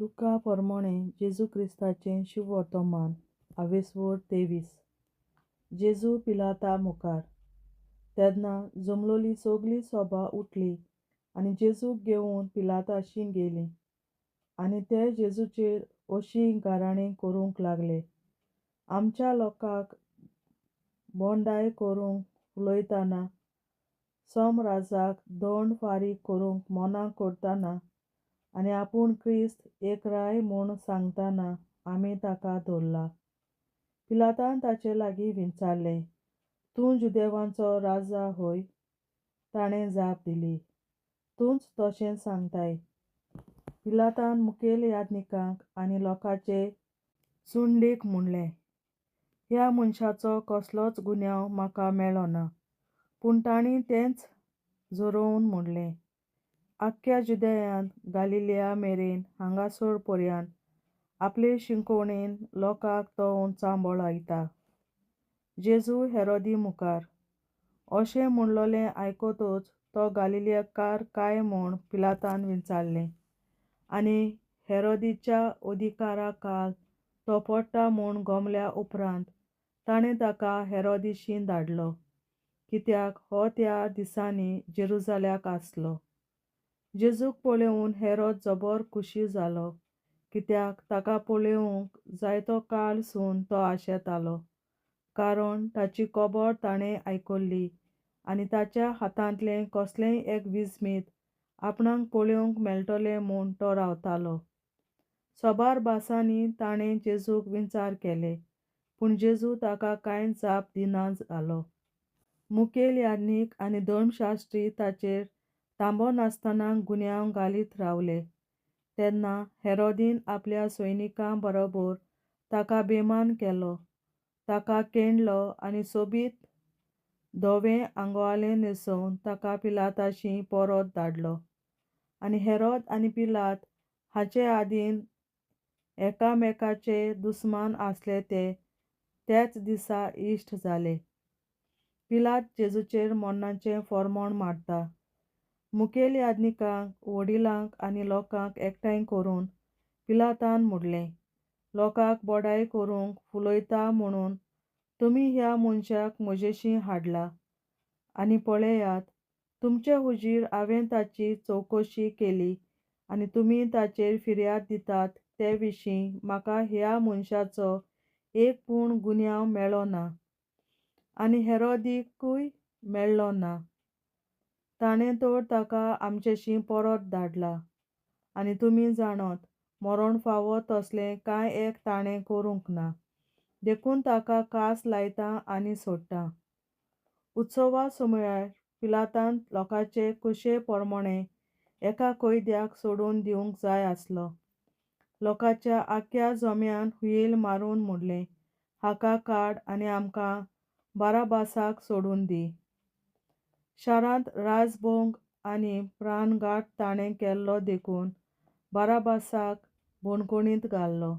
लुका प्रमाणे जेजू क्रिस्ताचें शुभ वर्तमान 23. जेजू पिलाता मुखार. तेन्ना जमलोली सगळी सभा उठली आनी जेजूक घेवन पिलाताशी गेली. आनी ते जेजूचेर अशी गाराणी करूंक लागले. आमच्या लोकांक बोंडाय करूंक उलयतना, सोमराजाक दंड फारीक करूंक मना करतना आनी आपूण क्रिस्त एकराय म्हूण सांगतना आमी ताका धरला. पिलातान ताचे लागीं विचारलें, तूं जुदेवांचो राजा होय? ताणें जाप दिली, तूंच तशें सांगताय. पिलातान मुखेल याजकांक आनी लोकांचे चुंडीक म्हणलें, ह्या मनशाचो कसलोच गुन्यांव म्हाका मेळ्ळो ना. पूण तांणी तेंच जोरावन म्हणलें, आख्ख्या जुदेयांत गालिल्या मेरेन हांगासर पर्यंत आपले शिंकवणेन लोकांक तो सांबाळयता. जेजू हेरोदी मुखार. अशें म्हणलोलें आयकतच तो गालिलेकार काय म्हूण पिलातान विचारलें. आनी हेरोदीच्या अधिकारा तो पडटा म्हूण गमल्या उपरांत ताणें ताका हेरोदेशी धाडलो, कित्याक हो त्या दिसांनी जेरुसालेमाक आसलो. जेजूक पळोवन हेरोद जबर खुशी जालो, कित्याक ताका पळोवंक जायतो काळ सून तो आशेतालो, कारण ताची खबर ताणें आयकल्ली आनी ताच्या हातांतलें कसलेंय एक विस्मीत आपणाक पळोवंक मेळटलें म्हूण तो रावतालो. सोबार भासांनी ताणें जेजूक विचार केले, पूण जेजू ताका कांय जाप दिना जालो. मुखेल याजक आनी धर्मशास्त्री ताचेर थांबो नासतना गुन्यांव घालीत रावले. तेन्ना हेरोदीन आपल्या सैनिकां बरोबर ताका बेमान केलो, ताका केंडलो आनी सोबीत धवें आंगवालें न्हेसोवन ताका पिलाताशी परत धाडलो. आनी हेरोद आनी पिलात हाचे आदीं एकामेकाचे दुस्मान आसले ते त्याच दिसा इश्ट जाले. पिलात जेजूचेर मरणाचें फर्मोण मारता. मुखेल याजकांक, वडिलांक आनी लोकांक एकठांय करून पिलातान म्हणलें, लोकांक बोडाय करूंक फुलयता म्हणून तुमी ह्या मनशाक म्हजेशी हाडला. आनी पळयात, तुमचे हुजीर हांवें ताची चवकशी केली आनी तुमी ताचेर फिर्याद दितात ते विशीं म्हाका ह्या मनशाचो एक पूण गुन्यांव मेळ्ळो ना, आनी हेरोदीकूय मेळ्ळो ना. ताणें तर ताका आमचेशी परत धाडला. आनी तुमी जाणत, मरण फावो तसलें कांय एक ताणें करूंक ना. देखून ताका कास लायता आनी सोडटा. उत्सवा सुमार पिलातान लोकांचे कुशे प्रमाणे एका कैद्याक सोडून दिवंक जाय आसलो. लोकांच्या आख्ख्या जम्यान हुयेल मारून म्हणलें, हाका काड आनी आमकां बाराबासाक सोडून दी. शारांत राजभोग आनी प्राणघात ताणें केल्लो देखून बाराबासाक बंदखणींत घालो.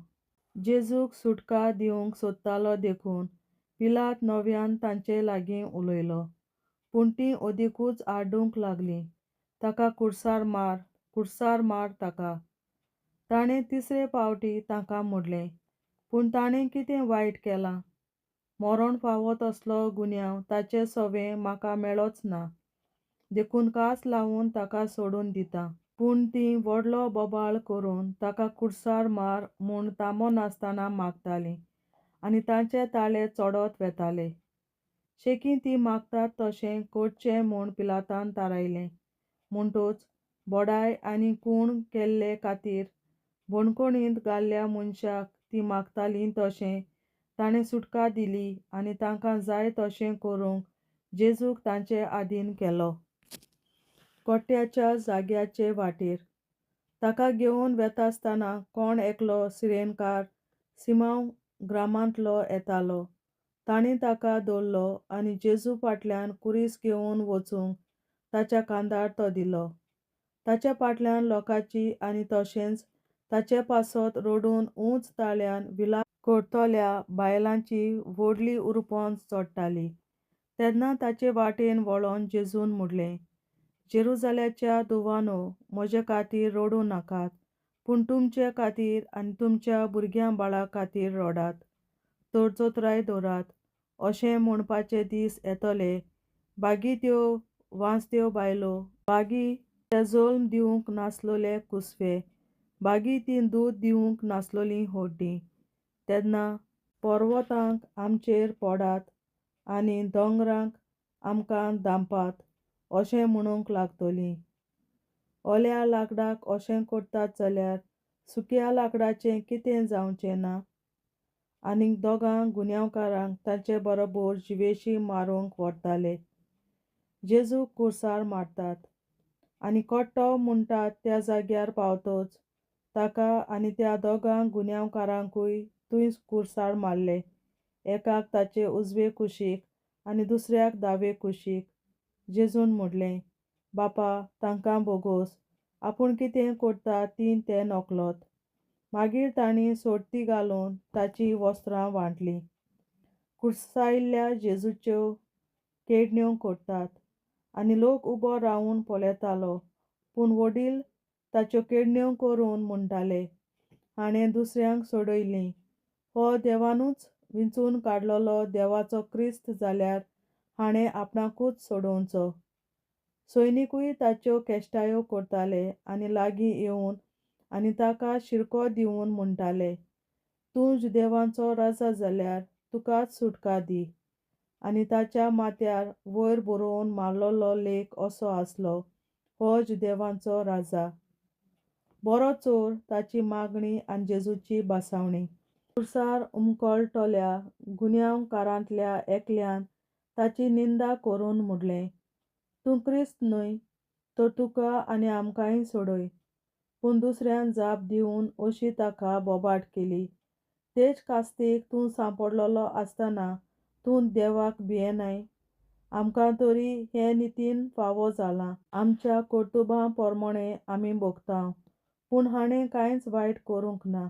जेजूक सुटका दिवंक सोदतालो देखून पिलात नव्यान तांचे लागीं उलयलो. पूण तीं अदीकूच आड्डूंक लागलीं, ताका खुर्सार मार, खुर्सार मार ताका. ताणें तिसरे फावटी तांकां म्हणलें, पूण ताणें कितें वायट केलां? मरण फावो तसलो गुन्यांव ताचे सवें म्हाका मेळ्ळोच ना. देखून कास लावन ताका सोडून दिता. पूण तीं व्हडलो बोबाळ करून ताका खुर्सार मार म्हूण थांबो नासतना मागतालीं आनी तांचे ताळे चोडत वेताले. शेकी तीं मागतात तशें करचें म्हूण पिलातान थारायलें. म्हणटच बोडाय आनी खून केल्ले खातीर बंदखणींत घाल्ल्या मनशाक तीं मागतालीं तशें ताणें सुटका दिली आनी तांकां जाय तशें करूंक जेजूक तांचे आदीन केलो. कोट्याच्या जाग्याचे वाटेर. ताका घेवन वेतासतना कोण एकलो सिरेनकार सिमांव ग्रामांतलो येतालो. तांणी ताका धरलो आनी जेजू फाटल्यान कुरीस घेवन वचूंक ताच्या कांतार तो दिलो. ताचे फाटल्यान लोकांची आनी तशेंच ताचे पासत रडून उंच ताळ्यान विलाप करतल्या बायलांची व्हडली उरपोंच चडटाली. तेन्ना ताचे वाटेन वळोन जेजून म्हणलें, जेरुसालेमच्या धुवानो, म्हजे खातीर रडूं नाकात, पूण तुमचे खातीर आनी तुमच्या भुरग्यां बाळा खातीर रडात, तरचोत्राय दवरात. अशें म्हणपाचे दीस येतले. बागी त्यो वांसत्यो बायलो, बागी ते जल्म दिवंक नासलोले कुसवे, बागी तीं दूद दिवंक नासलोलीं होड्डीं. तेन्ना पर्वतांक आमचेर पडात आनी दोंगरांक आमकां दांपात अशें म्हणूंक लागतलीं. ओल्या लांकडाक अशें करतात जाल्यार सुक्या लांकडाचें कितें जावचें ना? आनीक दोगां गुन्यांवकारांक तांचे बरोबर जिवेशीं मारूंक व्हरताले. जेजूक कुर्सार मारतात आनी कट्टो म्हणटात त्या जाग्यार पावतच ताका आनी त्या दोगां गुन्यांवकारांकूय थंय कुर्सार मारले, एकाक ताचे उजवे कुशीक आनी दुसऱ्याक दावे कुशीक. जेजून म्हणलें, बापा, तांकां बोगोस, आपूण कितें करता तीं ते नकळोत. मागीर तांणी सोडती घालून ताचीं वस्त्रां वांटलीं. कुर्सायिल्ल्या जेजूच्यो केडण्यो करतात आनी लोक उबो रावन पळयतालो. पूण वडील ताच्यो केडण्यो करून म्हणटाले, हाणें दुसऱ्यांक सोडयलीं. हो देवानूच विंचून काडलोलो देवाचो क्रिस्त जाल्यार हाणें आपणाकूच सोडोवचो. सैनिकूय ताच्यो केश्टायो करताले आनी लागीं येवन आनी ताका शिरको दिवन म्हणटाले, तूं जुदेवांचो राजा जाल्यार तुकाच सुटका दी. आनी ताच्या माथ्यार वयर बरोवन मारलोलो लेख असो आसलो, हो जुदेवांचो राजा. बरो चोर ताची मागणी आनी जेजूची बासावणी. कुर्सार उमकळटल्या गुन्यांवकारांतल्या एकल्यान ताची निंदा करून म्हणलें, तूं क्रिस्त न्हय, तर तुका आनी आमकांय सोडय. पूण दुसऱ्यान जाप दिवन अशी ताका बोबाट केली, तेच कास्तीक तूं सांपडलोलो आसतना तूं देवाक भियेनाय? आमकां तरी हें नितीन फावो जालां. आमच्या कर्तुबां पोरमोणें आमी भोगतांव. पूण हाणें कांयच वायट करूंक ना.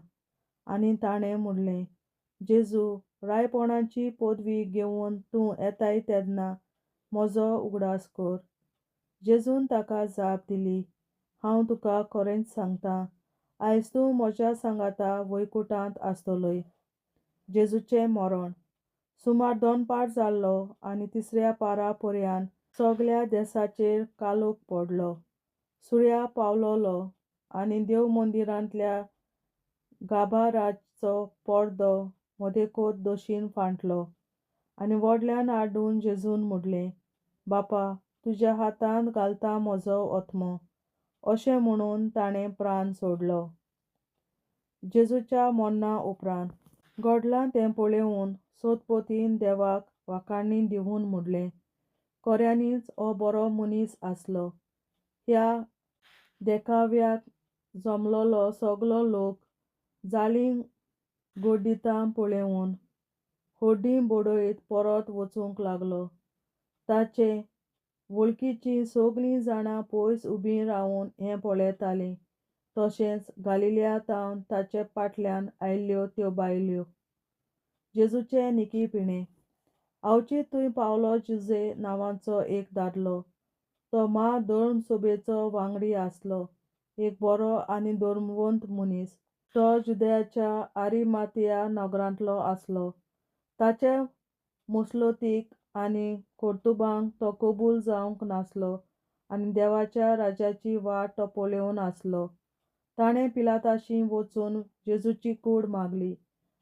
आनी ताणें म्हणलें, जेजू, रायपणाची पदवी घेवन तूं येताय तेन्ना म्हजो उगडास कर. जेजून ताका जाप दिली, हांव तुका खरेंच सांगतां, आयज तूं म्हज्या सांगाता वैकुंठांत आसतलोय. जेजूचें मरण. सुमार 2 पाट जाल्लो आनी तिसऱ्या पारा पर्यान सगल्या देसाचेर काळोख पडलो. सुर्या पावलोलो आनी देव मंदिरांतल्या गाभाऱ्याचो पडदो मदेकोत दशीन फांटलो. आनी व्हडल्यान हाडून जेजून म्हणलें, बापा, तुज्या हातांत घालतां म्हजो आत्मो. अशें म्हणून ताणें प्राण सोडलो. जेजूच्या मरणा उपरांत घडलां तें पळोवन सोदपोतीन देवाक वाखाणणी दिवन म्हणलें, खऱ्यांनीच हो बरो मनीस आसलो. ह्या देखाव्याक जमलोलो सगलो लोक जाळीं गड्डितां पळोवन होड्डीं बडयत परत वचूंक लागलो. ताचे वळखीचीं सगलीं जाणां पयस उबीं रावन हें पळयतालीं, तशेंच गालिल्यातावन ताचे फाटल्यान आयिल्ल्यो त्यो बायलो. जेजूचें निखीपणें. आवचीत थंय पावलो जुजे नांवाचो एक दादलो. तो म्हाधर्मसभेचो वांगडी आसलो, एक बरो आनी धर्मवंत मनीस. तो जुदेयाच्या आरिमातिया नगरांतलो आसलो. ताचे मुसलतीक आनी कर्तुबांक तो कबूल जावंक नासलो आनी देवाच्या राज्याची वाट तो पळोवन आसलो. ताणें पिलाताशी वचून जेजूची कूड मागली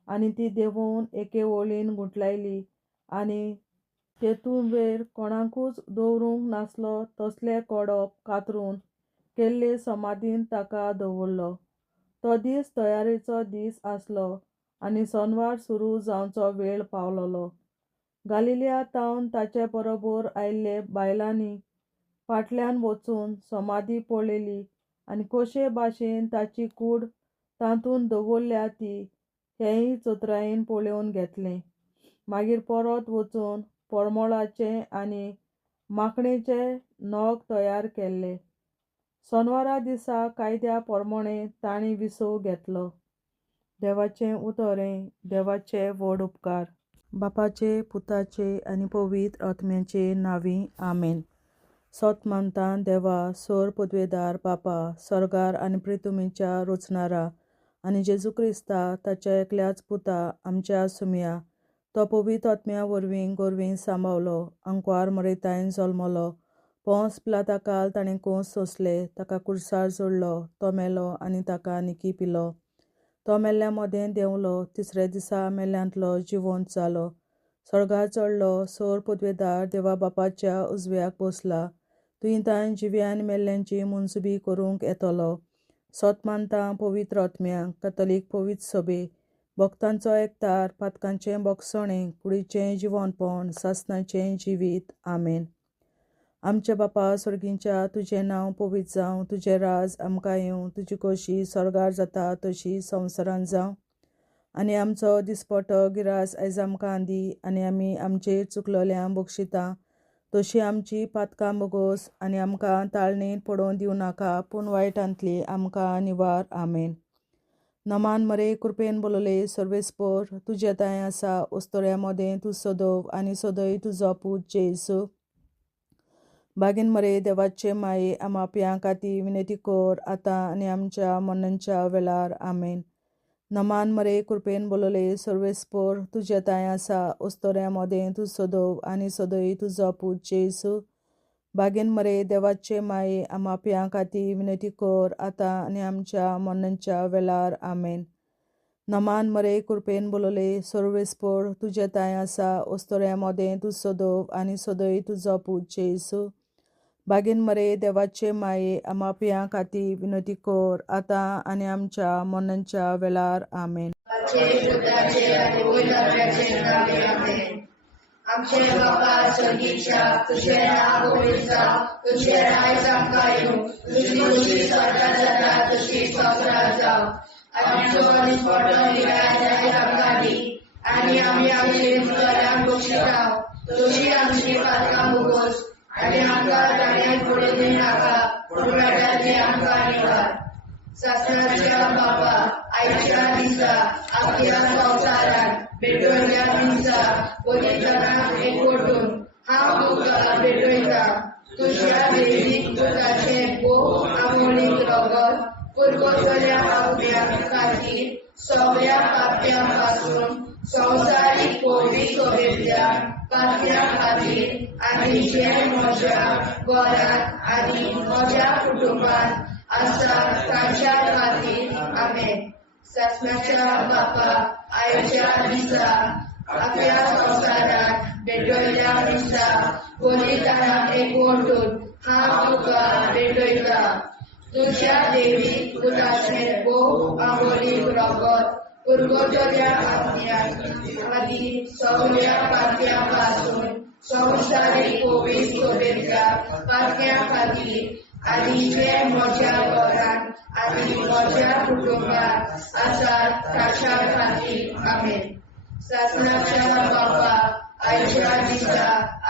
आनी ती देंवोवन एके वळीन गुंठलायली आनी तेतूं वयर कोणाकूच दवरूंक नासलो तसलें कडप कातरून केल्ले समाधींत ताका दवरलो. तो दीस तयारेचो दीस आसलो आनी शेनवार सुरू जावचो वेळ पावलोलो. गालिल्यातावन ताचे बरोबर आयिल्ले बायलांनी फाटल्यान वचून समाधी पळयली आनी कशे भाशेन ताची कूड तातूंत दवरल्या ती हेंय चोत्रायेन पळोवन घेतलें. मागीर परत वचून परमळाचे आनी माखणेचे नग तयार केले. शेनवारा दिसा कायद्या प्रमाणें तांणी विसव घेतलो. देवाचें उतोरें. देवाचे व्हड उपकार. बापाचे, पुताचे आनी पवित्र आत्म्याचे नांवीं. आमेन. सोत मानता देवा सोर पदवेदार बापा स्वर्गार आनी पृथ्वीच्या रोचणारा आनी जेजू क्रिस्ता ताच्या एकल्याच पुता आमच्या सुमया तो पवित्र आत्म्या वरवीं गोरवीं सांबावलो अंकवार मरेतायन जल्मलो पोंस पिलाताकाल ताणें कोंस सोंसले ताका कुर्सार जोडलो तो मेलो आनी ताका निकी पिलो तो मेल्ल्या मोदें देंवलो तिसऱ्या दिसा मेल्ल्यांतलो जिवंत जालो स्वर्गार चडलो सोर पदवेदार देवा बापाच्या उजव्याक बसला तुयें जिव्या आनी मेल्ल्यांची मुनसुबी करूंक येतलो सोत मानता पवित्र आत्म्यांक कथोलीक पवित्र सभे भक्तांचो एकतार पातकांचें बोगसणें कुडीचें जिवंतपण सासणाचें जिवीत आमेन. आमच्या बापा स्वर्गींच्या तुजें नांव पवित्र जावं तुजें राज आमकां येवं तुजी खोशी स्वर्गार जाता तशी संवसारांत जावं आनी आमचो दिसपटो गिरास आयज आमकां दी आनी आमी आमचेर चुकलोल्यांक बक्षिता तशी आमची पातकां बोगोस आनी आमकां ताळणेंत पडोवन दिवं नाका पूण वायटांतली आमकां निवार आमेन. नमान मरे कृपेन बोलोले सर्वेस्पोर तुजे ताय आसा ओस्तोऱ्या मोदें तूं सोदोव आनी सोदय तुजो पूत जेसू बागीन मरे देवाचे माये आमाप्यां खातीर विनंती कोर आतां आनी आमच्या मरणाच्या वेळार आमेन. नमान मरे कृपेन बोलोले सर्वेस्पोर तुजे ताय आसा ओस्तोऱ्या मोदें तूं सोदोव आनी सोदय तुजो पूत जेसू बागीन मरे देवाचे माये आमाप्यां खातीर विनंती कोर आतां आनी आमच्या मरणाच्या वेळार आमेन. नमान मरे कृपेन बोलोले सर्वेस्पोर तुजे ताय आसा ओस्तोऱ्या मोदें तूं सोदोव आनी सोदय तुजो पूत जेसू बागीन मरे देवाचे माये आमाप्यां खातीर विनंती कोर आतां आनी आमच्या मरणाच्या वेळार आमेन. आमचे बापा स्वर्गीच्या तुझे नाव पवित्र जावं तुझे राज आमकां येवं तुजी खोशी स्वर्गार जाता तशी संवसारांत जावं आमचो दिसपटो गिरास आयज आमकां दी आनी आमी आमचे चुकलोल्यांक बक्षिता तशी आमची पातकां बोगोस आनी आमकां ताळणेंत पडोवन दिवं नाका पूण वायटांतली आमकां निवार. सासणाच्या बापा आयच्या दिसा आपल्या संवसारांत भेटवयल्या दिसा पवित्रांक एकवटून हांव तुका भेटयता तुज्या देवीक पुताचें भोव आमोणीक रगत पुरगोसल्या आत्म्या खातीर सगळ्या पाप्यां पासून संवसारीक पवित्र सभेंतल्या पाप्यां खातीर आनी जे म्हज्या घरांत आनी म्हज्या कुटुंबांत आसा तांच्या खातीर आमेन. सासणाच्या बापा आयच्या दिसा आपल्या संवसारांत भेटवयल्या दिसा पवित्रांक एकवटून हांव तुका भेटयता तुज्या देवीक पुताचें भोव आमोणीक रगत पुरगोटल्या आत्म्या खातीर सगळ्या पाप्यां पासून संवसारीक पवित्र सभेंतल्या पाप्यां खातीर आनी जे म्हज्या घरांत आनी म्हज्या कुटुंबांत आसात ताच्या खातीर आमेन. सासणाच्या बापा आयच्या दिसा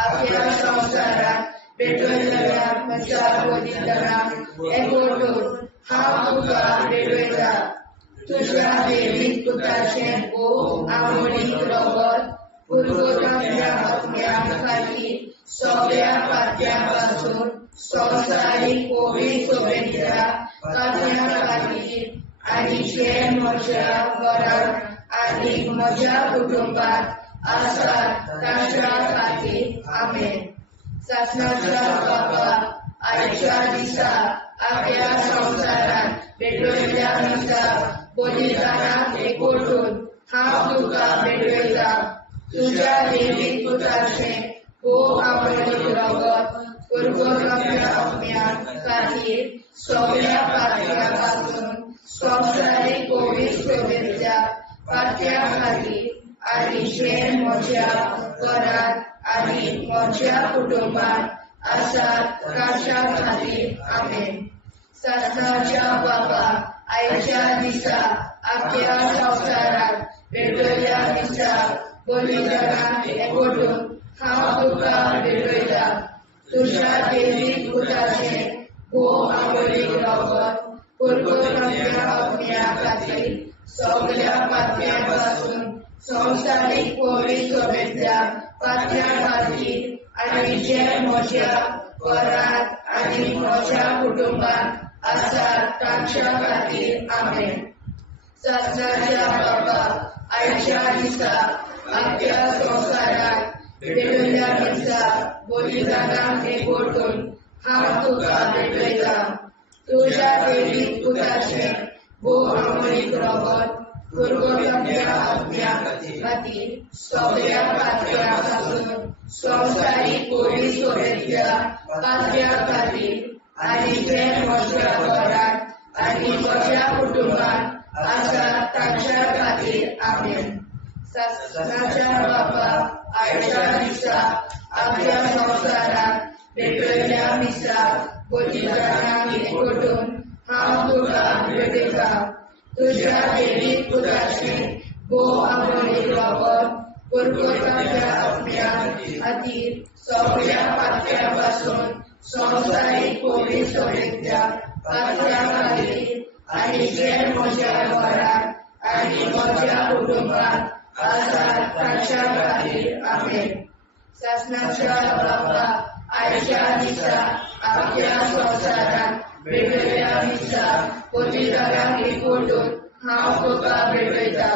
आपल्या संवसारांत भेटवयल्या म्हज्या पवित्रांक एकवटून हांव तुका भेटयता तुज्या देवीक पुताचें भोव आमोणीक रगत पुरगोटल्या आत्म्या खातीर सगळ्या पाप्यां पासून संवसारीक पवित्र सभेंतल्या पाप्यां खातीर आनी जे म्हज्या घरांत आनी म्हज्या कुटुंबांत आसात तांच्या खातीर आमेन. सासणाच्या बापा आयच्या दिसा आपल्या संवसारांत भेटवयल्या दिसा पवित्रांक एकवटून हांव तुका भेटयता तुज्या देवीक पुताचें भोव आमोणीक रगत पुरगोटल्या आत्म्या खातीर सगळ्या पाप्यां पासून संवसारीक पवित्र सभेंतल्या पाप्यां खातीर आनी जे म्हज्या घरांत आनी म्हज्या कुटुंबांत आसात तांच्या खातीर आमेन. सासणाच्या बापा आयच्या दिसा आपल्या संवसारांत भेटवयल्या दिसा पवित्रांक एकवटून हांव तुका भेटयता तुज्या देवीक पुताचें भोव आमोणीक रगत पुरगोटल्या आत्म्या खातीर सगळ्या पाप्यां पासून संवसारीक पवित्र सभेंतल्या पाप्यां खातीर आनी जे म्हज्या घरात आनी म्हज्या कुटुंबात आसात तांच्या खातीर आमेन. सत्याच्या बाबा आयच्या दिसा आख्या संवसाराक भेटयल्या दिसा बलिदानाक एकवटून हांव तुका भेटयता. तुज्या देवीक पुताचें भोवमानीक रगत गुरगुरल्या आत्म्या खातीर सगळ्या पातळ्यां पासून संवसारीक कोविड सोबेतल्या पातळ्यां खातीर आनी जे म्हज्या घरांत आनी म्हज्या कुटुंबात आसात तांच्या खातीर आमेन. सत्याच्या बाबा आयच्या दिसा आख्या संवसाराक भेटयल्या दिसा बलिदानाक एकवटून हांव तुका भेटयता. तुज्या देवीक पुताचें भोवमानीक रगत गुरगुरल्या आत्म्या खातीर सगळ्या पातळ्यां पासून संवसारीक कोविड सोबेतल्या पातळ्यां खातीर आनी जे म्हज्या घरांत आनी म्हज्या कुटुंबात आसात तांच्या खातीर आमेन. सत्याच्या बाबा आयच्या दिसा आख्या संवसाराक भेटयल्या दिसा बलिदानाक एकवटून हांव तुका भेटयता.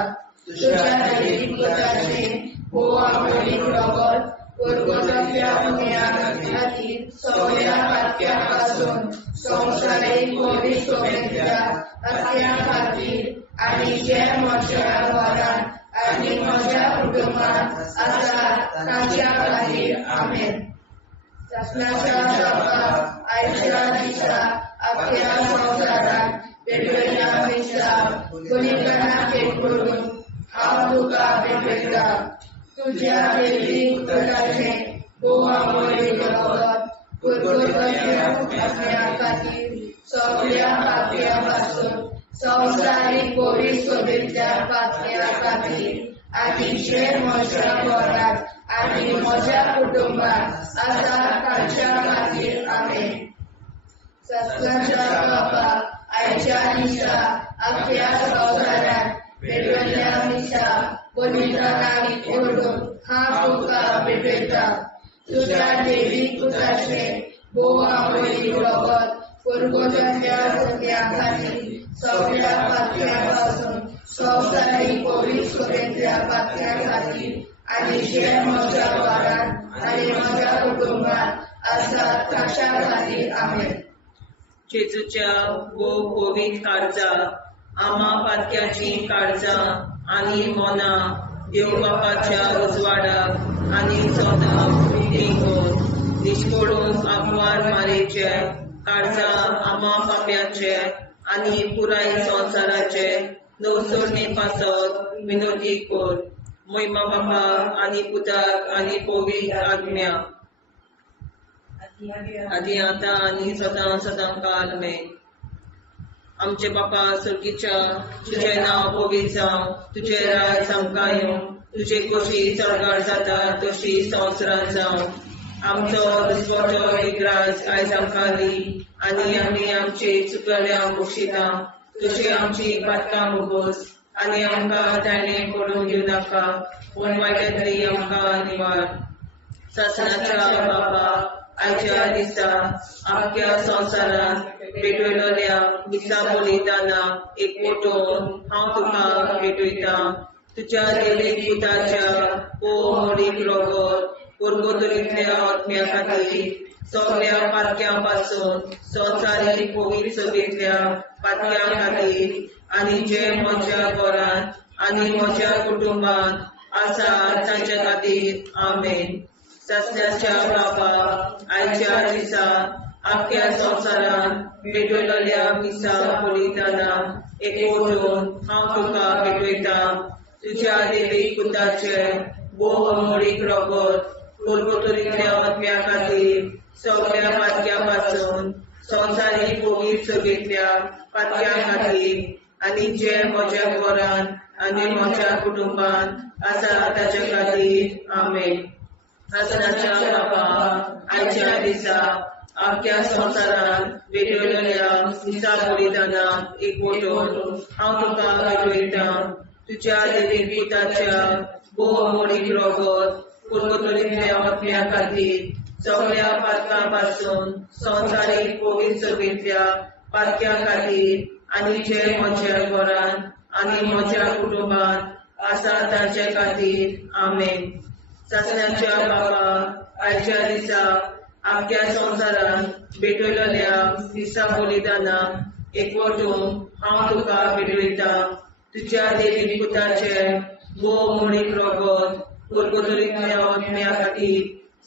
तुज्या देवीक पुताचें भोवमानीक रगत गुरगुरल्या आत्म्या खातीर सगळ्या पातळ्यां पासून संवसारीक कोविड सोबेतल्या पातळ्यां खातीर आनी जे म्हज्या घरांत आनी म्हज्या कुटुंबात आसात तांच्या खातीर आमेन. सत्याच्या बाबा आयच्या दिसा आख्या संवसाराक भेटयल्या दिसा बलिदानाक एकवटून हांव तुका भेटयता. तुज्या देवीक पुताचें भोवमानीक रगत गुरगुरल्या आत्म्या खातीर सगळ्या पातळ्यां पासून संवसारीक कोविड सोबेतल्या पातळ्यां खातीर आनी जे म्हज्या घरांत आनी म्हज्या कुटुंबात आसात तांच्या खातीर आमेन. सत्याच्या बाबा आयच्या दिसा आख्या संवसाराक भेटयल्या दिसा बलिदानाक एकवटून हांव तुका भेटयता. तुज्या देवीक पुताचें भोवमानीक रगत गुरगुरल्या आत्म्या खातीर सगळ्या पातळ्यां पासून संवसारीक कोविड सोबेतल्या पातळ्यां खातीर आनी जे म्हज्या घरांत आनी म्हज्या कुटुंबात आसात तांच्या खातीर आमेन. जेजूच्या भोव कोविड काळजां आमा पातक्याची काळजां आनी मोना देव बापाच्या उजवाडाक आनी सदां देखून निश्पडून आग्वार मारेचे काळजां आमा पाप्याचे आनी पुराय संवसाराचे नवसोडणे पासत विनोदी कोर. महिमा बापा आनी पुताक आनी पवित्र आत्म्या आदी आतां आनी सदां सदां काल आमेन. आमचे बापा सर्गीच्या तुझें नांव पवित्र जावं, तुजें राज आमकां येवं, तुजे कशी चडगाड जाता तशी संवसारांत जावं. आमचो दिसवटो विग्रास आयज आमकां दी आनी आमी आमचे चुकल्यांक बक्षिता. तशी आमची बातकां मुगोस आनी आमकां ताणें पडून दिवं नाका, पूण वायटांतली आमकां निवार. सत्याच्या बाबा आयच्या दिसा आख्या संवसारांत भेटयलेल्या दिसा बलिदानाक एकवटून हांव तुका भेटयता. तुज्या देवीक पुताच्या भोवमानीक रगत गुरगुरल्या आत्म्या खातीर सगळ्या पातळ्यां पासून संवसारीक कोविड सोबेतल्या पातळ्यां खातीर आनी जे म्हज्या घरांत आनी म्हज्या कुटुंबात आसात तांच्या खातीर आमेन. सत्याच्या बाबा आयच्या दिसा आख्या संवसारांत भेटयलेल्या दिसा बलिदानाक एकवटून हांव तुका भेटयता. तुज्या देवीक पुताचे भोवमानीक रगत गुरगुरल्या आत्म्या खातीर सगळ्या पातळ्यां पासून संवसारीक कोविड सोबेतल्या पातळ्यां खातीर आनी जे म्हज्या घरांत आनी म्हज्या कुटुंबात आसा ताच्या खातीर आमेन. सत्याच्या बाबा आयच्या दिसा आख्या संवसारांत भेटयलेल्या दिसा बलिदानाक एकवटून हांव तुका भेटयता. तुज्या देवीक पुताच्या भोवमानीक रगत गुरगुरल्या आत्म्या खातीर सगळ्या पातकांपासून संवसारीक कोविड सभेंतल्या पातक्यां खातीर आनी जे म्हज्या घरांत आनी म्हज्या कुटुंबांत आसा तांचे खातीर आमेन. सासणाच्या बाबा आयच्या दिसा आख्या संवसारांत भेटयलेल्या दिसा बलिदानाक एकवटून हांव तुका भेटयता. तुज्या देवी पुताचे मोडीक रगत कुरकुतरींतल्या आत्म्या खातीर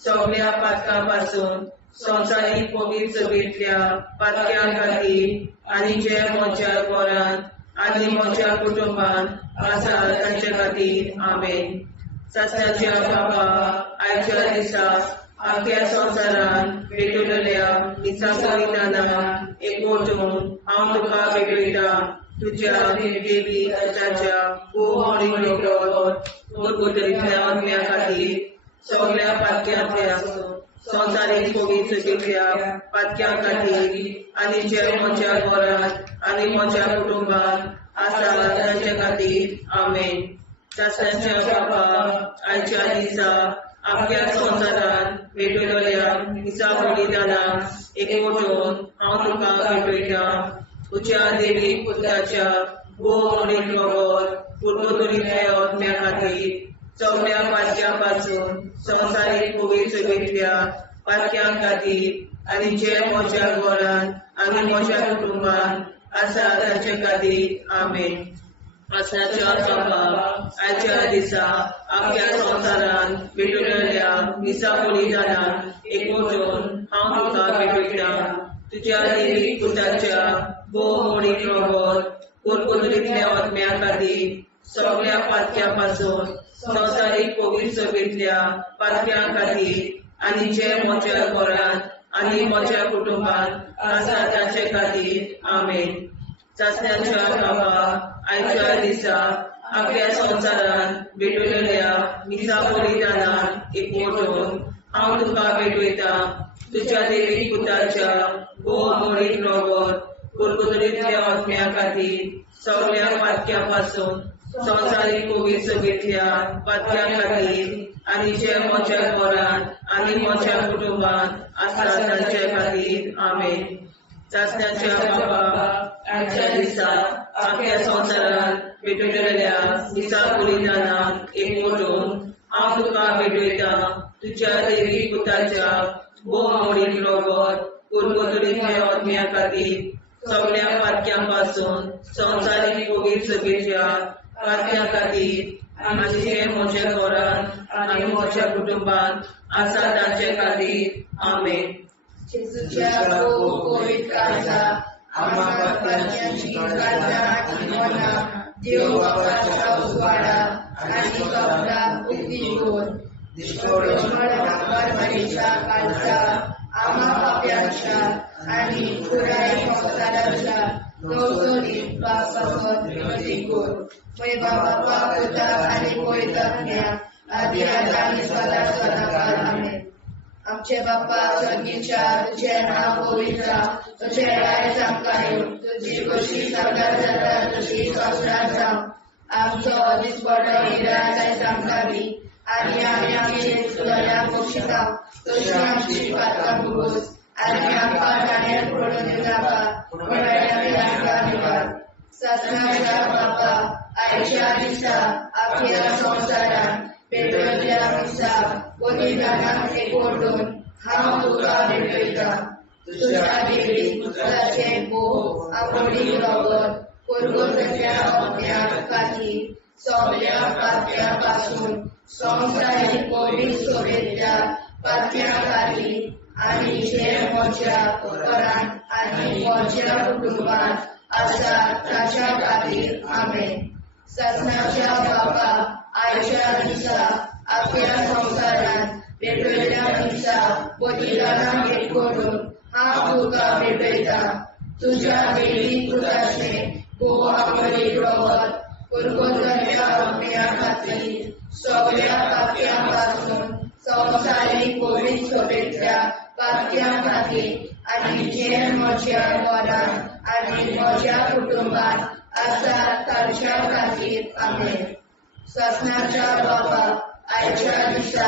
सगळ्या पातकांपासून संवसारीक कोविड सभेंतल्या पातक्यां खातीर आनी जे म्हज्या घरांत आनी म्हज्या कुटुंबांत आसा तांचे खातीर आमेन. सासणाच्या बाबा आयच्या दिसा आख्या संवसारांत भेटयलेल्या दिसा बलिदानाक एकवटून हांव तुका भेटयता. तुज्या देवी पुताच्या मोडीक रगत कुरकुतरींतल्या आत्म्या खातीर सगळ्या पातक्यांतल्या संवसारीक कोविड सभेंतल्या पातक्यां खातीर आनी जे म्हज्या घरांत आनी म्हज्या कुटुंबांत आसा तांचे खातीर आमेन. सासणाच्या बाबा आयच्या दिसा आख्या संवसारांत भेटयलेल्या दिसा बलिदानाक एकवटून हांव तुका भेटयता. तुज्या देवी पुताच्या मोडीक रगत कुरकुतरींतल्या आत्म्या खातीर सगळ्या पातक्यांपासून संवसारीक कोविड सभेंतल्या पातक्यां खातीर आनी जे म्हज्या घरांत आनी म्हज्या कुटुंबांत आसा तांचे खातीर आमेन. सासणाच्या बाबा आयच्या दिसा आख्या संवसारांत भेटयलेल्या दिसा बलिदानाक एकवटून हांव तुका भेटयता. तुज्या देवी पुताच्या मोडीक रगत कुरकुतरींतल्या आत्म्या खातीर सगळ्या पातक्यांपासून संवसारीक कोविड सभेंतल्या पातक्यां खातीर आनी जे म्हज्या घरांत आनी म्हज्या कुटुंबांत आसा तांचे खातीर आमेन. सासणाच्या बाबा आयच्या दिसा आख्या संवसारांत भेटयलेल्या दिसा बलिदानाक एकवटून हांव तुका भेटयता. तुज्या देवी पुताच्या मोडीक रगत कुरकुतरींतल्या आत्म्या खातीर सगळ्या पातक्यांपासून संवसारीक कोविड सभेंतल्या पातक्यां खातीर आनी जे म्हज्या घरांत आनी म्हज्या कुटुंबांत आसा तांचे खातीर आमेन. सासणाच्या बाबा आयच्या दिसा आख्या संवसारांत भेटयलेल्या दिसा बलिदानाक एकवटून हांव तुका भेटयता. तुज्या देवी पुताच्या मोडीक रगत कुरकुतरींतल्या आत्म्या खातीर सगळ्या पातक्यांपासून संवसारीक कोविड सभेंतल्या पातक्यां खातीर आनी जे म्हज्या घरांत आनी म्हज्या कुटुंबांत आसा तांचे खातीर आमेन. जेजूच्या कोविड काळजा आम्हा पातकांची काळजा आनी मना देव बापाच्या उजवाडा आनी कपडा उक्ती कर. परमेच्या काळजा आम्हा पाप्यांच्या आनी पुराय संसाराच्या नवसरीत पापासत विनती कर. वैभव बापा पुता आनी पवित्रात्म्या आदी आनी सदा सदाकाळ आमेन. आमचे बापा स्वर्गीच्या तुझे नाव पवित्र तुझे राय जावं तुझी कशी सगळ्यात जाता तशी संसारात जावं. आमचो दिसपडो हिराय आमकां दी आनी आमी आमचे चुकल्याक बक्षिता तशी आमची पातकां भोगोस आनी आमकां गाण्यार पडून नाका पूण आमकां निवार. सासणाच्या बापा आयच्या दिसा आख्या संवसारांत भेटयल्ल्या दिसा बलिदानाक एकवटून हांव तुका भेटयता. तुज्या देवी पुताचे मोडीक रगत कुरकुतरींतल्या आत्म्या खातीर सगळ्या पातक्यांपासून संवसारीक कोविड सभेंतल्या पातक्यां खातीर आनी जे म्हज्या घरांत आनी म्हज्या कुटुंबांत आसा ताच्या खातीर आमेन. सासणाच्या बापा आयच्या दिसा आख्या संवसारांत भेटयल्ल्या दिसा बलिदानाक एकवटून हांव तुका भेटयता. तुज्या देवी पुताचे मोडीक रगत कुरकुतरींतल्या आत्म्या खातीर सगळ्या पातक्यांपासून संवसारीक कोविड सभेंतल्या पातक्यां खातीर आनी जे म्हज्या घरांत आनी म्हज्या कुटुंबांत आसा तांच्या खातीर आमेन. सासणाच्या बापा आयच्या दिसा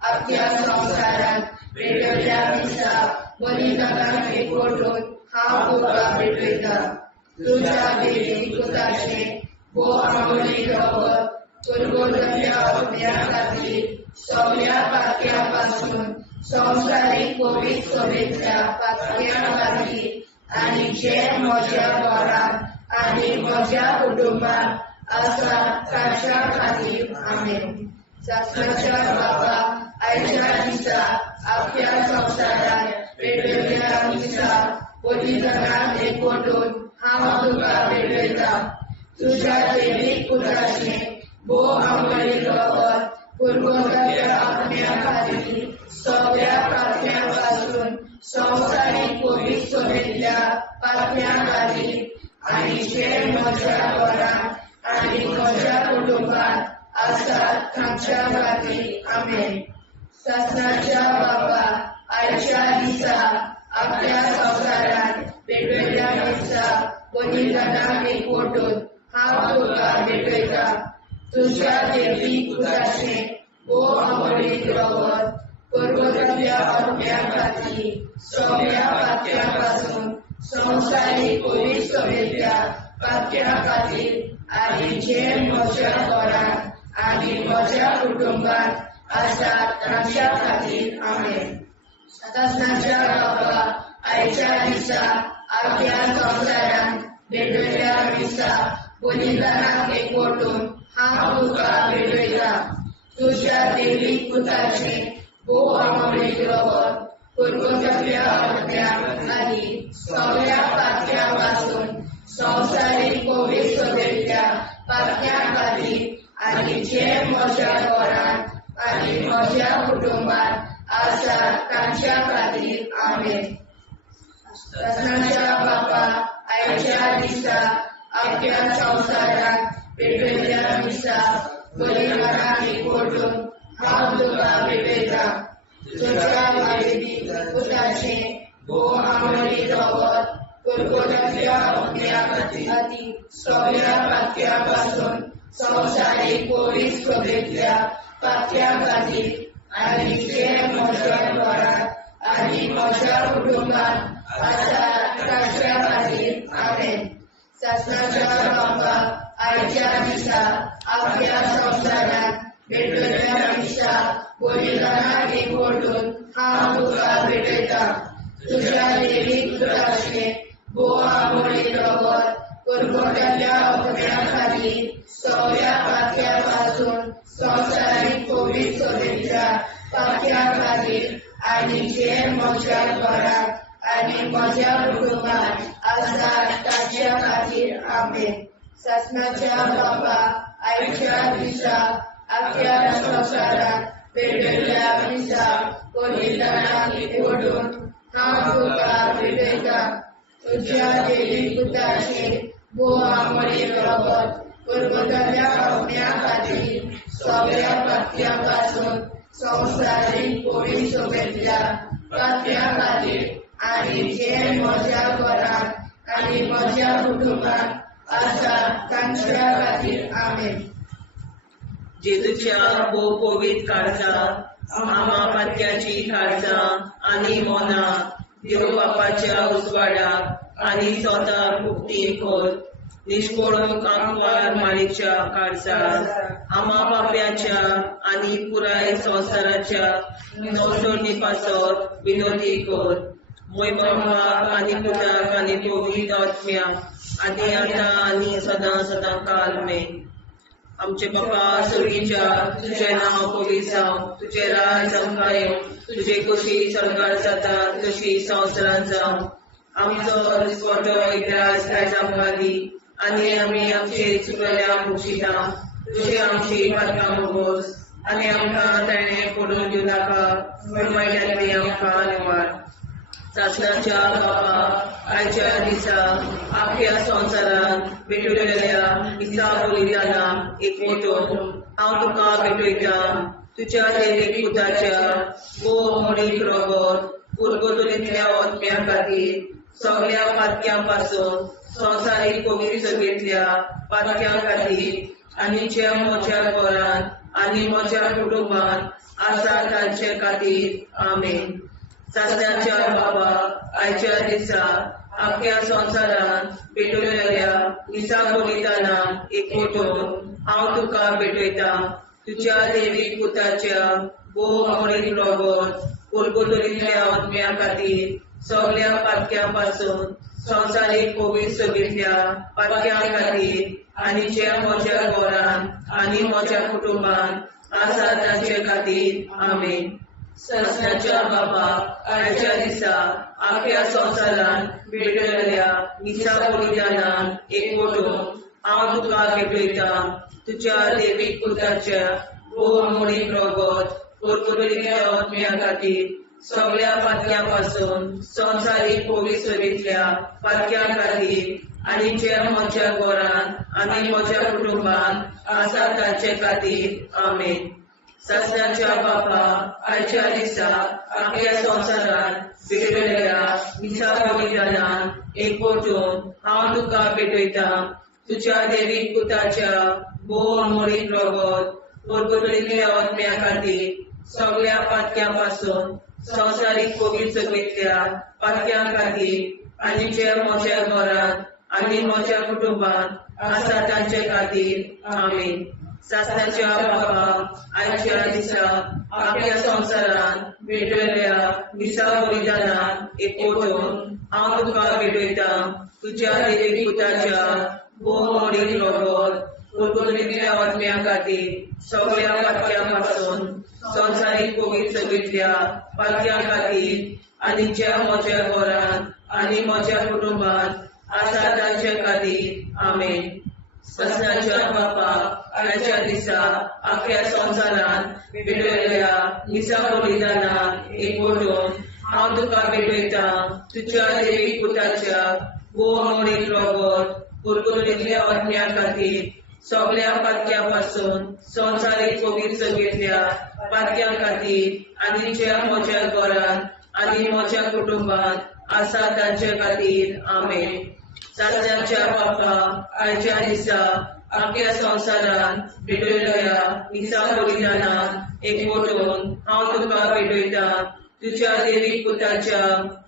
अख्ख्या संवसारात पेटयल्या दिसा बलिदानाक एकवटून हांव तुका भेटयता. तुझ्या देवी पुताचे भोव आंबोळी रगत कुरगुरल्या अग्न्या खातीर सगळ्या पातक्या पासून संवसारीक कोवीड सभेंतल्या पातक्या खातीर आनी जे म्हज्या घरांत आनी म्हज्या कुटुंबात आसा तांच्या खातीर आमेन. शास्त्राच्या बाबा आयच्या दिसा अख्ख्या संवसारात पेटयल्या दिसा बलिदानाक एकवटून हांव तुका भेटयता. तुझ्या देवीक पुताचे भोव आंबोळी रगत कुरगुरल्या अग्न्या खातीर सगळ्या पातक्या पासून संवसारीक कोवीड सभेंतल्या पातक्या खातीर आनी जे म्हज्या घरांत आनी म्हज्या कुटुंबात आसात तांच्या खातीर आमेन. शास्त्राच्या बाबा आयच्या दिसा अख्ख्या संवसारात पेटयल्या दिसा बलिदानाक एकवटून हांव तुका भेटयता. तुझ्या देवीक पुताचे भोव आंबोळी रगत कुरगुरल्या अग्न्या खातीर सगळ्या पातक्या पासून संवसारीक कोवीड सभेंतल्या पातक्या खातीर आनी जे म्हज्या घरांत आनी म्हज्या कुटुंबात आसात तांच्या खातीर आमेन. शास्त्राच्या बाबा आयच्या दिसा अख्ख्या संवसारात पेटयल्या दिसा बलिदानाक एकवटून हांव तुका भेटयता. तुझ्या देवीक पुताचे भोव आंबोळी रगत कुरगुरल्या अग्न्या खातीर सगळ्या पातक्या पासून संवसारीक कोवीड सभेंतल्या पातक्या खातीर आनी जे म्हज्या घरांत आनी म्हज्या कुटुंबात आसात तांच्या खातीर आमेन. शास्त्राच्या बाबा आयच्या दिसा अख्ख्या संवसारात पेटयल्या दिसा बलिदानाक एकवटून हांव तुका भेटयता. तुझ्या देवीक पुताचे भोव आंबोळी रगत कुरगुरल्या अग्न्या खातीर सगळ्या पातक्या पासून संवसारीक कोवीड सभेंतल्या पातक्या खातीर आनी जे म्हज्या घरांत आनी म्हज्या कुटुंबात आसात तांच्या खातीर आमेन. शास्त्राच्या बाबा आयच्या दिसा अख्ख्या संवसारात पेटयल्या दिसा बलिदानाक एकवटून हांव तुका भेटयता. तुझ्या देवीक पुताचे भोव आंबोळी रगत कुरगुरल्या अग्न्या खातीर सगळ्या पातक्या पासून संवसारीक कोवीड सभेंतल्या पातक्या खातीर आनी जे म्हज्या घरांत आनी म्हज्या कुटुंबात आसात तांच्या खातीर आमेन. शास्त्राच्या बाबा आयच्या दिसा अख्ख्या संवसारात पेटयल्या दिसा बलिदानाक एकवटून हांव तुका भेटयता. तुझ्या देवीक पुताचे भोव आंबोळी रगत कुरगुरल्या अग्न्या खातीर सगळ्या पातक्या पासून संवसारीक कोवीड सभेंतल्या पातक्या खातीर आनी जे म्हज्या घरांत आनी म्हज्या कुटुंबात आसात तांच्या खातीर आमेन. जेजूच्या भोव कोवीड काळजां आमा पातक्याची काळजां आनी मोना देव बापाच्या उजवाडाक आनी स्वता मुक्ती कोर. निष्कोळूक आंकवार माळेच्या काळजां आमा बाप्याच्या आनी पुराय संवसाराच्या नवसोडणी पासत विनोदी कोर. मोयबापाक आनी पुताक आनी पवित्र आत्म्याक आदी आतां आनी सदां सदां काल मेन. आमचे बापा सर्गीच्या तुझें नांव पवित्र जावं. तुजें राज आमकां येवं. तुजे कशी सरकार जाता तशी संवसारांत जावं. आमचो दिसपटो एकदांच आयज आमकां दी आनी आमी आमचे चुकल्यांक बक्षिता. तुजी आमची पातकां भोगोस आनी आमकां ताणें पडून दिवं नाका पूण वायटांतली आमकां निवाड. शास्त्राच्या बाबा आयच्या दिसा अख्ख्या संवसारांत पेटयल्या दिसा बलिदानाक एकवटून हांव तुका भेटयता. तुज्या देवीक पुताच्या भोव आंबोळी रगत कुरगुरल्या अग्न्या खातीर सगळ्या पातक्या पासून संवसारीक कोवीड सभेंतल्या पातक्या खातीर आनी जे म्हज्या घरांत आनी म्हज्या कुटुंबान आसा तांचे खातीर आमेन. सत्याच्या बाबा आयच्या दिसा आख्या संवसारान पेटयलेल्या दिसा बलिदानान एकवटून हांव तुका भेटयता. तुज्या देवी पुताच्या भोव मोडीन रोगोत कोलगोतरींतल्या आत्म्या खातीर सगळ्या पातक्यां पासून संवसारीक कोवीड सगळींतल्या पातक्यां खातीर आनी जे म्हज्या घरान आनी म्हज्या कुटुंबान आसा तांचे खातीर आमेन. सत्याच्या बाबा आयच्या दिसा आख्या संवसारान भेटयलेल्या दिसा बलिदानान एकवटून हांव तुका भेटयता. तुज्या देवीक पुताच्या भोव मोडीन रोगोत कोलगोतरींतल्या आत्म्या खातीर सगळ्या पातक्यां पासून संवसारीक कोवीड सगळींतल्या पातक्यां खातीर आनी जे म्हज्या घरान आनी म्हज्या कुटुंबान आसा तांचे खातीर आमेन. सत्याच्या बापा आयच्या दिसा आख्या संवसारान भेटयलेल्या दिसा बलिदानान एकवटून हांव तुका भेटयता. तुज्या देवीक पुताच्या भोव मोडीन रोगोत कोलगोतरींतल्या आत्म्या खातीर सगळ्या पातक्यां पासून संवसारीक कोवीड सगळींतल्या पातक्यां खातीर आनी जे म्हज्या घरान आनी म्हज्या कुटुंबान आसा तांचे खातीर आमेन. सत्याच्या बाबा आयच्या दिसा आख्या संवसारान भेटयलेल्या दिसा बलिदानान एकवटून हांव तुका भेटयता. तुज्या देवीक पुताच्या भोव मोडीन रोगोत कोलगोतरींतल्या आत्म्या खातीर सगळ्या पातक्यां पासून संवसारीक कोवीड सगळींतल्या पातक्यां खातीर आनी जे म्हज्या घरान आनी म्हज्या कुटुंबान आसा तांचे खातीर आमेन. सत्याच्या बापा आयच्या दिसा आख्या संवसारान भेटयलेल्या दिसा बलिदानान एकवटून हांव तुका भेटयता. तुज्या देवीक पुताच्या भोव मोडीन रोगोत कोलगोतरींतल्या आत्म्या खातीर सगळ्या पातक्यां पासून संवसारीक कोवीड सगळींतल्या पातक्यां खातीर आनी जे म्हज्या घरान आनी म्हज्या कुटुंबान आसा तांचे खातीर आमेन. सत्याच्या बापा आयच्या दिसा आख्या संवसारान भेटयलेल्या दिसा बलिदानान एकवटून हांव तुका भेटयता. तुज्या देवीक पुताच्या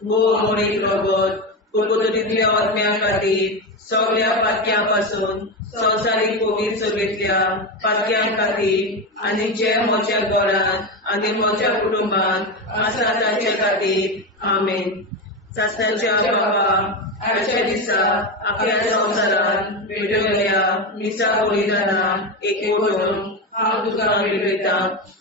भोव मोडीन रोगोत कोलगोतरींतल्या आत्म्या खातीर सगळ्या पातक्यां पासून संवसारीक कोवीड सगळींतल्या पातक्यां खातीर आनी जे म्हज्या घरान आनी म्हज्या कुटुंबान आसा तांचे खातीर आमेन. सत्याच्या बाबा आयच्या दिसा आख्या संवसारान भेटयलेल्या दिसा बलिदानान एकवटून हांव तुका भेटयता.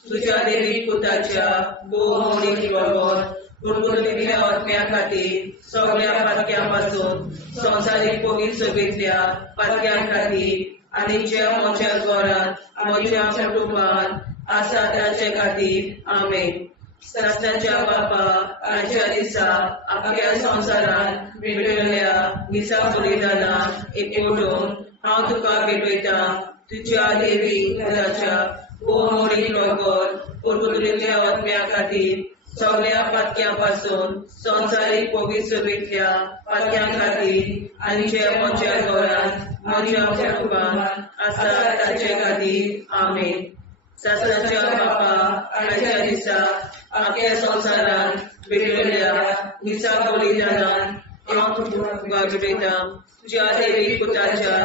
तुज्या देवीक पुताच्या भोव मोडीन रोगोत कोलगोतरींतल्या आत्म्या खातीर सगळ्या पातक्यां पासून संवसारीक कोवीड सगळींतल्या पातक्यां खातीर आनी जे म्हज्या घरान म्हज्या कुटुंबान आसा तांचे खातीर आमेन. सत्याच्या बापा आयच्या दिसा आख्या संवसारान भेटयलेल्या दिसा बलिदानान एकवटून हांव तुका भेटयता. तुज्या देवीक पुताच्या भोव मोडीन रोगोत कोलगोतरींतल्या आत्म्या खातीर सगळ्या पातक्यां पासून संवसारीक कोवीड सगळींतल्या पातक्यां खातीर आनी जे म्हज्या घरान म्हज्या कुटुंबान आसा तांचे खातीर आमेन. सत्याच्या बापा आयच्या दिसा आख्या संवसारान भेटयलेल्या दिसा बलिदानान हांव तुका भेटयता. तुज्या देवीक पुताच्या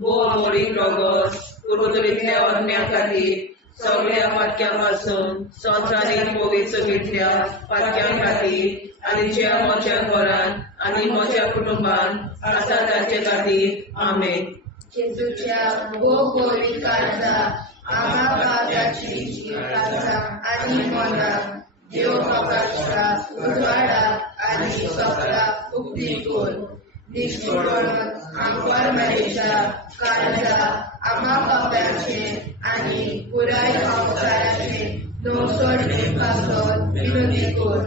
भोव मोडीन रोगोत कोलगोतरींतल्या आत्म्या खातीर सगळ्या पातक्यां पासून संवसारीक कोवीड सगळींतल्या पातक्यां खातीर आनी जे म्हज्या घरान आनी म्हज्या कुटुंबान आसा तांचे खातीर आमेन. जेजूच्या भोव कोवीड काळजा आम्हा पाप्याची काळजा आनी मोनाक देव बापाच्या उजवाडाक आनी सगळ्या उक्ती कोर. निश्चितपण आमकां मेळच्या काळजा आम्हा पाप्याचे आनी पुराय संवसाराचे नो सोडणे पासून विनोदी कोर.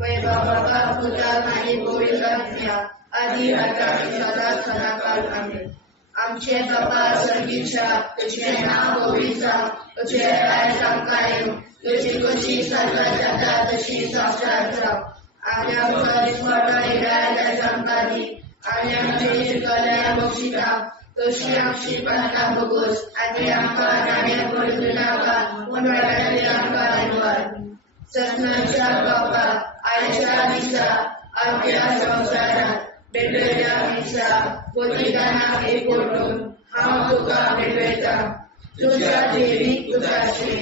बाबा पुताक आनी पवित्रात्म्या आदी आतां आनी सदांच सदांकाळ आमेन. आमचे बाबा सर्गीच्या तुझे नाव पवित्र तुझे राज आमकां येवं तुजी कशी स्वर्गांत जाता तशी संवसारांत जावं. आनी आमचो दिसपट्टो निराय आमकां दी आनी आमचे शिकल्या बक्षिता तशी आमची प्रार्थना बगोस आनी आमकां नाणे पडूं नाका उजवाडांतल्या कांदोर ससनाच्या बापा आयच्या दिसा आपल्या संवसारात भेटलेल्या दिसा बलिदानाक एकवटून हांव तुका भेटयता तुझ्या देवीक पुताचे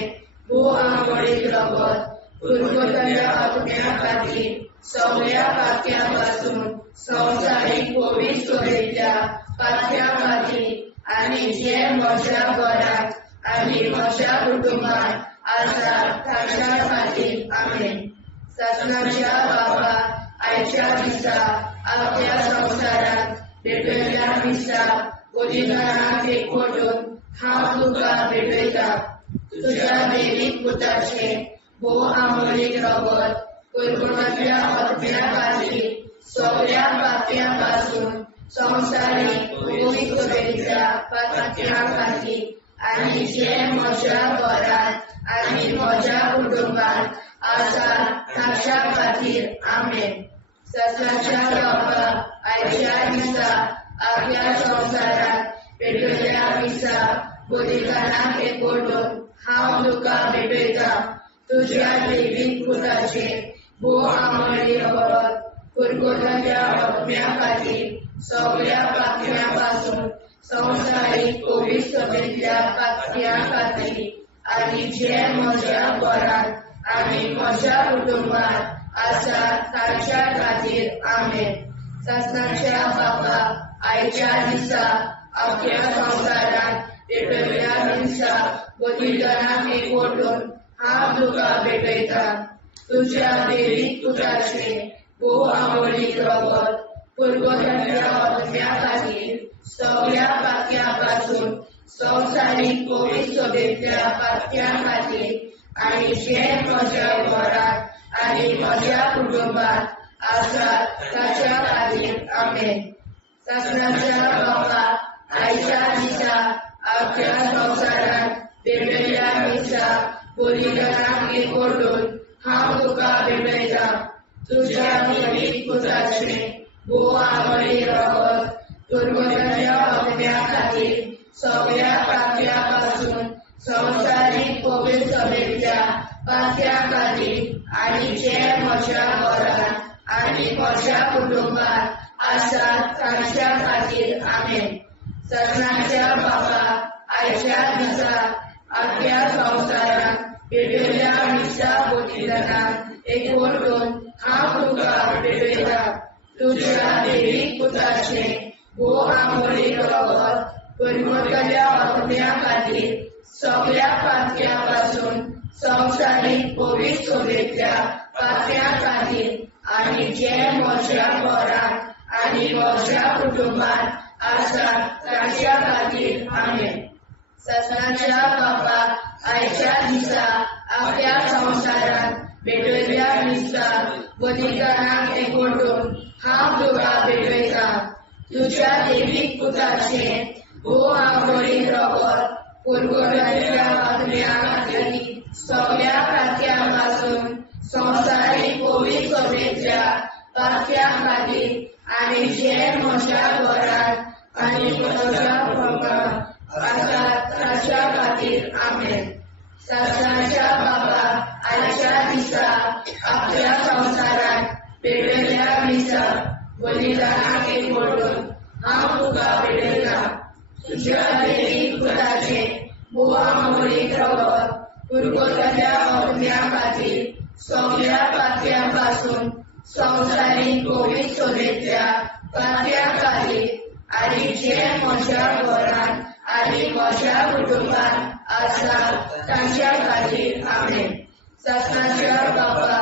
भू आंबोळीक रगत पुरगोतल्या आत्म्या खातीर सगळ्या पातक्या पासून संवसारीक पवित्र सोयेच्या पातक्या खातीर आनी जे म्हज्या घरात आनी म्हज्या कुटुंबात आसा ताच्या खातीर आमेन. ससनाच्या बाबा आयच्या दिसा आपल्या संवसारात भेटलेल्या दिसा बलिदानाक एकवटून हांव तुका भेटयता तुझ्या देवीक पुताचे भू आंबोळीक रगत पुरगोतल्या आत्म्या खातीर सगळ्या पातक्या पासून संवसारीक पवित्र सोयेच्या पातक्या खातीर आनी जे म्हज्या घरात आनी म्हज्या कुटुंबात आसा ताच्या खातीर आमेन. ससनाच्या बाबा आयच्या दिसा आपल्या संवसारात भेटलेल्या दिसा बलिदानाक एकवटून हांव तुका भेटयता तुझ्या देवीक पुताचे भू आंबोळीक रगत पुरगोतल्या आत्म्या खातीर सगळ्या पातक्या पासून संवसारीक पवित्र सोयेच्या पातक्या खातीर आनी जे म्हज्या घरात आनी म्हज्या कुटुंबात आसा ताच्या खातीर आमेन. ससनाच्या बापा आयच्या दिसा आपल्या संवसारात भेटलेल्या दिसा बलिदानाक एकवटून हांव तुका भेटयता तुझ्या देवीक पुताचे भू आंबोळीक रगत पुरगोतल्या आत्म्या खातीर सगळ्या पातक्या पासून संवसारीक पवित्र सोयेच्या पातक्या खातीर आनी जे म्हज्या घरात आनी म्हज्या कुटुंबात आसा ताच्या खातीर आमेन. ससनाच्या बापा आयच्या दिसा आपल्या संवसारात भेटलेल्या दिसा बलिदानाक एकवटून हांव तुका भेटयता तुझ्या देवीक पुताचे भू आंबोळीक रगत पुरगोतल्या आत्म्या खातीर सगळ्या पातक्या पासून संवसारीक पवित्र सोयेच्या पातक्या खातीर आनी जे म्हज्या घरात आनी म्हज्या कुटुंबात आसा ताच्या खातीर आमेन. ससनाच्या बापा आयच्या दिसा आपल्या संवसारात भेटलेल्या दिसा बलिदानाक एकवटून हांव तुका भेटयता तुझ्या देवीक पुताचे भू आंबोळीक रगत पुरगोतल्या आत्म्या खातीर सगळ्या पातक्या पासून संवसारीक पवित्र सोयेच्या पातक्या खातीर आनी जे म्हज्या घरात आनी म्हज्या कुटुंबात आसा ताच्या खातीर आमेन. ससनाच्या बापा आयच्या दिसा आपल्या संवसारात भेटलेल्या दिसा बलिदानाक एकवटून हांव तुका भेटयता तुझ्या देवीक पुताचे भू आंबोळीक रगत पुरगोतल्या आत्म्या खातीर सगळ्या पातक्या पासून संवसारीक पवित्र सोयेच्या पातक्या खातीर आनी जे म्हज्या घरात आनी म्हज्या कुटुंबात आसा ताच्या खातीर आमेन. ससनाच्या बापा आयच्या दिसा आपल्या संवसारात भेटलेल्या दिसा बलिदानाक एकवटून हांव तुका भेटयता तुझ्या देवीक पुताचे भू आंबोळीक रगत पुरगोतल्या आत्म्या खातीर सगळ्या पातक्या पासून संवसारीक पवित्र सोयेच्या पातक्या खातीर आनी जे म्हज्या घरात आनी म्हज्या कुटुंबात आसा ताच्या खातीर आमेन. ससनाच्या बापा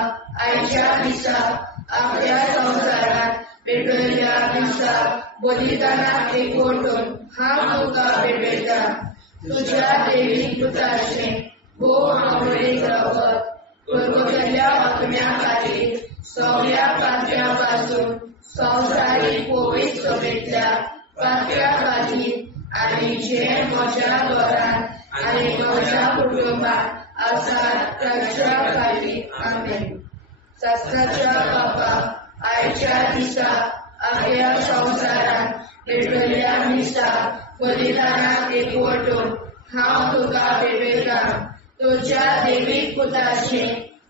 आयच्या दिसा आपल्या संवसारात भेटलेल्या दिसा बलिदानाक एकवटून हांव तुका भेटयता तुझ्या देवीक पुताचे भू आंबोळीक रगत पुरगोतल्या आत्म्या खातीर सगळ्या पातक्या पासून संवसारीक पवित्र सोयेच्या पातक्या खातीर आनी जे म्हज्या घरात आनी म्हज्या कुटुंबात आसा ताच्या खातीर आमेन. ससनाच्या बापा आयच्या दिसा आपल्या संवसारात भेटलेल्या दिसा बलिदानाक एकवटून हांव तुका भेटयता तुझ्या देवीक पुताचे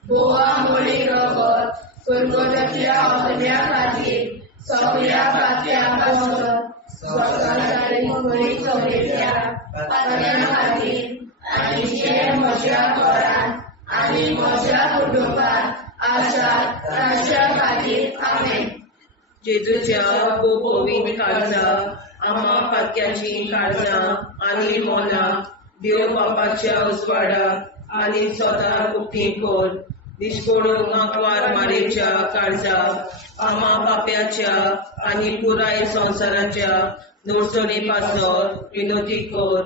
बोवा मोडी रगत कुरकुटाच्या आपल्या खातीर सगळ्या पात्यापासून स्वताची बरी चवलेल्या पात्या खातीर आनी जे म्हज्या घरांत आनी म्हज्या कुटुंबात आसा तांच्या खातीर आमेन. जेजूच्या पवित्र काळजा आम्हा पातक्याची काळजां आनी मोना देव बापाच्या उजवाडाक आनी स्वता उक्ती कोर. दिसपडूंक आंकवार मारेच्या काळजा आम्हा पाप्याच्या आनी पुराय संवसाराच्या नोरसोनी पासोर विनोदी कोर.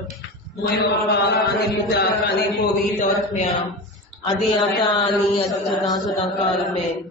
मोय बापाक आनी पुताक आनी पवित्र आत्म्या आदी आतां आनी सदां सदां काल आमेन.